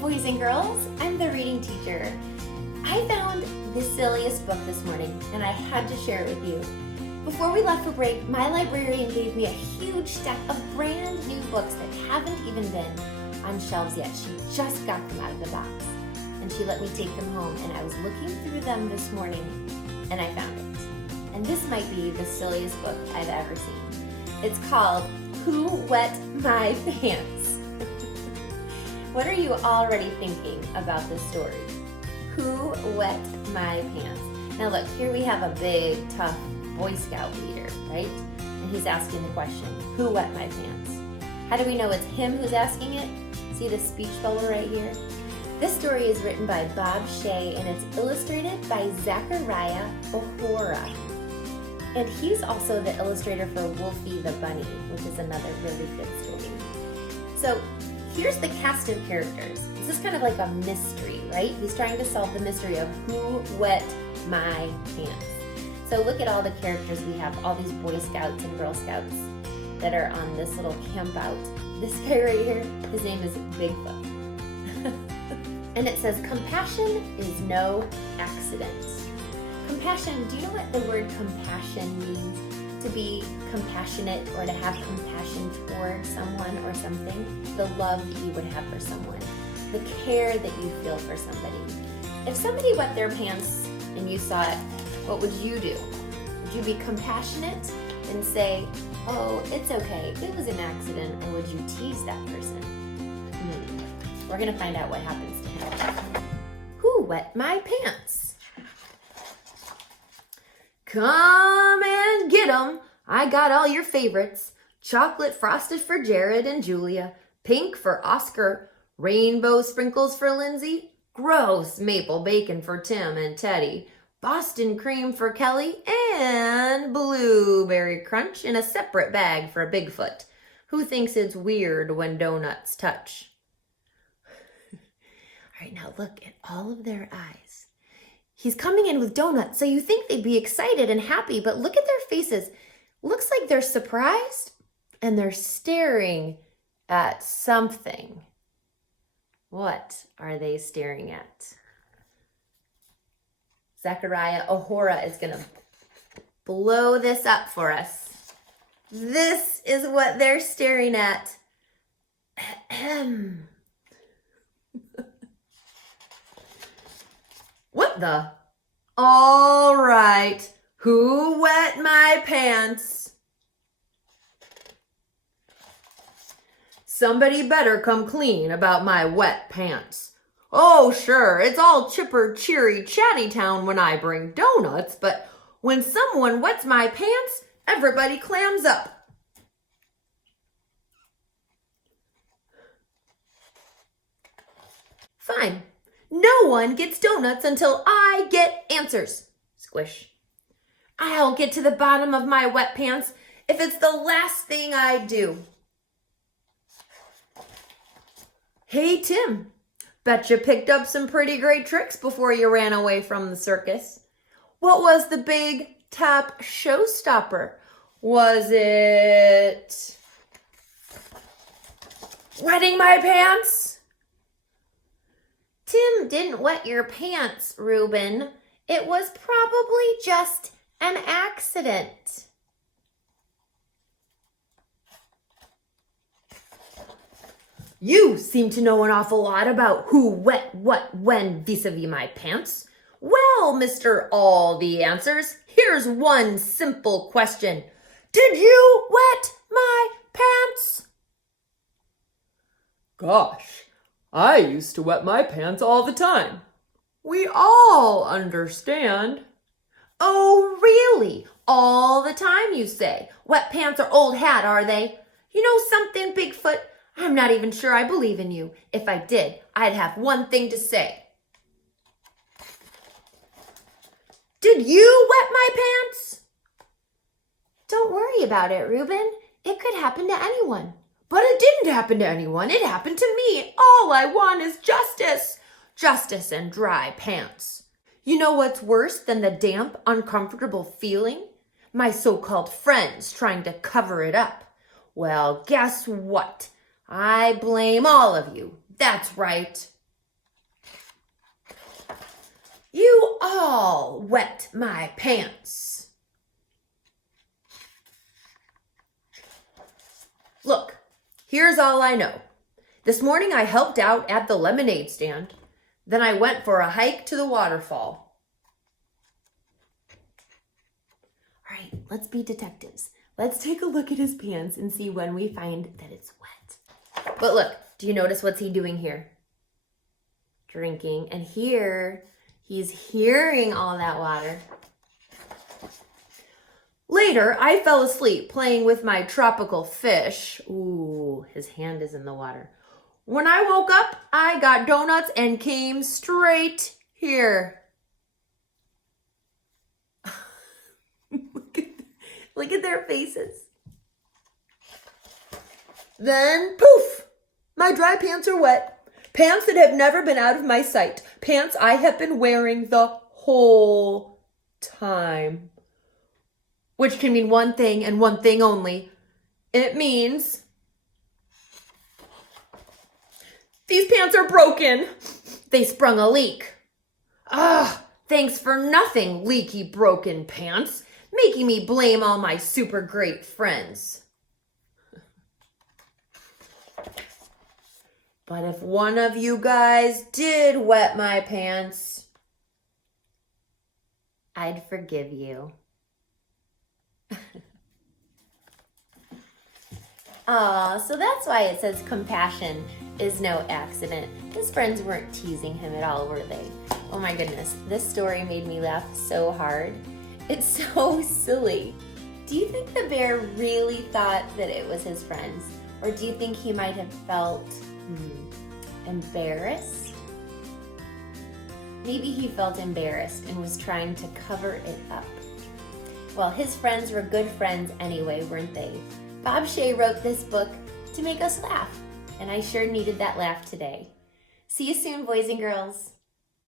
boys and girls. I'm the reading teacher. I found the silliest book this morning and I had to share it with you. Before we left for break, my librarian gave me a huge stack of brand new books that haven't even been on shelves yet. She just got them out of the box and she let me take them home, and I was looking through them this morning and I found it. And this might be the silliest book I've ever seen. It's called Who Wet My Pants? What are you already thinking about this story? Who wet my pants? Now look, here we have a big, tough Boy Scout leader, right? And he's asking the question, who wet my pants? How do we know it's him who's asking it? See the speech bubble right here? This story is written by Bob Shea and it's illustrated by Zachariah Ohora. And he's also the illustrator for Wolfie the Bunny, which is another really good story. So here's the cast of characters. This is kind of like a mystery, right? He's trying to solve the mystery of who wet my pants. So look at all the characters we have, all these Boy Scouts and Girl Scouts that are on this little camp out. This guy right here, his name is Bigfoot. And it says, compassion is no accident. Compassion, do you know what the word compassion means? To be compassionate or to have compassion toward someone or something. The love that you would have for someone. The care that you feel for somebody. If somebody wet their pants and you saw it, what would you do? Would you be compassionate and say, oh, it's okay, it was an accident, or would you tease that person? We're gonna find out what happens to him. Who wet my pants? Come and get 'em. I got all your favorites. Chocolate frosted for Jared and Julia. Pink for Oscar. Rainbow sprinkles for Lindsay. Gross maple bacon for Tim and Teddy. Boston cream for Kelly. And blueberry crunch in a separate bag for Bigfoot, who thinks it's weird when donuts touch. All right, now look at all of their eyes. He's coming in with donuts, so you think they'd be excited and happy, but look at their faces. Looks like they're surprised and they're staring at something. What are they staring at? Zachariah Ohora is gonna blow this up for us. This is what they're staring at. What the? All right, who wet my pants? Somebody better come clean about my wet pants. Oh, sure, it's all chipper, cheery, chatty town when I bring donuts, but when someone wets my pants, everybody clams up. Fine. No one gets donuts until I get answers. Squish. I'll get to the bottom of my wet pants if it's the last thing I do. Hey, Tim. Bet you picked up some pretty great tricks before you ran away from the circus. What was the big top showstopper? Was it wetting my pants? Tim didn't wet your pants, Reuben. It was probably just an accident. You seem to know an awful lot about who wet what when vis-a-vis my pants. Well, Mr. All the Answers, here's one simple question. Did you wet my pants? Gosh, I used to wet my pants all the time. We all understand. Oh, really? All the time, you say? Wet pants are old hat, are they? You know something, Bigfoot? I'm not even sure I believe in you. If I did, I'd have one thing to say. Did you wet my pants? Don't worry about it, Reuben. It could happen to anyone. But it didn't happen to anyone. It happened to me. All I want is justice. Justice and dry pants. You know what's worse than the damp, uncomfortable feeling? My so-called friends trying to cover it up. Well, guess what? I blame all of you. That's right. You all wet my pants. Look, here's all I know. This morning I helped out at the lemonade stand. Then I went for a hike to the waterfall. All right, let's be detectives. Let's take a look at his pants and see when we find that it's wet. But look, do you notice what's he doing here? Drinking. And here, he's hearing all that water. Later, I fell asleep playing with my tropical fish. Ooh, his hand is in the water. When I woke up, I got donuts and came straight here. Look at their faces. Then, poof, my dry pants are wet. Pants that have never been out of my sight. Pants I have been wearing the whole time. Which can mean one thing and one thing only. It means these pants are broken. They sprung a leak. Thanks for nothing, leaky broken pants, making me blame all my super great friends. But if one of you guys did wet my pants, I'd forgive you. So that's why it says compassion is no accident. His friends weren't teasing him at all, were they? Oh my goodness, this story made me laugh so hard. It's so silly. Do you think the bear really thought that it was his friends? Or do you think he might have felt embarrassed? Maybe he felt embarrassed and was trying to cover it up. Well, his friends were good friends anyway, weren't they? Bob Shea wrote this book to make us laugh, and I sure needed that laugh today. See you soon, boys and girls.